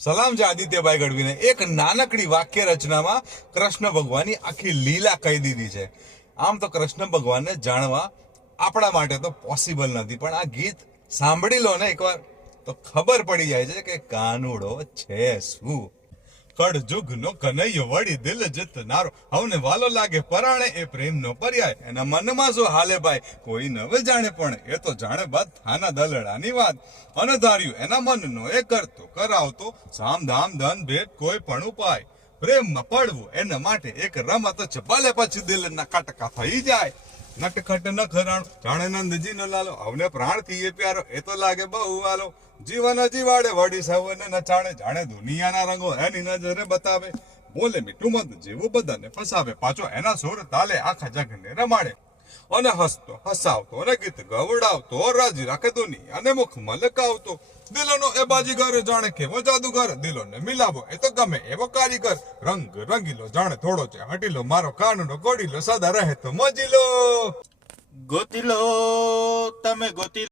સલામ છે આદિત્યભાઈ ગઢવીને. એક નાનકડી વાક્ય રચનામાં કૃષ્ણ ભગવાનની આખી લીલા કહી દીધી છે. આમ તો કૃષ્ણ ભગવાનને જાણવા આપણા માટે તો પોસિબલ નથી, પણ આ ગીત સાંભળી લો ને એકવાર તો ખબર પડી જાય છે કે કાનુડો છે શું. કળજુગનો કનૈયો વળી દિલ જીતનારો, હવને વાલો લાગે પરાણે એ પ્રેમનો પર્યાય. એના મનમાં શું હાલે ભાઈ કોઈ નવે જાણે, પણ એ તો જાણે બાદ થાના દલડાની વાત. અનધાર્યું એના મનનો એ કરતો કરાવતો, સામ ધામ ધન ભેટ કોઈ પણ ઉપાય. પ્રેમમાં પડવું એના માટે એક રમત છે, ભલે પછી દિલના કટકા થઈ જાય. નટખટ ન ખરાણો જાણે નંદજી નો લાલો, હવને પ્રાણ થી એ પ્યારો એ તો લાગે બહુ વાલો. જીવન જીવાડે વડી સૌને નચાડે, જાણે દુનિયાના રંગો એની નજરે બતાવે. બોલે મીઠું મધ જેવું બધાને ફસાવે, પાછો એના સુર તાલે આખા જગને રમાડે. અને હસતો હસાવતો અને ગીત ગવડાવતો, રાજી રાખે દુનિયાને મુખ મલકાવતો. દિલોનો એ બાજીગર જાણે કેવો જાદુગર, દિલોને મિલાવો એ તો ગમે એવો કારીગર. રંગ રંગીલો જાણે થોડો છે હટીલો, મારો કાનુડો ગોડીલો સદા રહે તો મોજીલો. ગોતી લો તમે ગોતી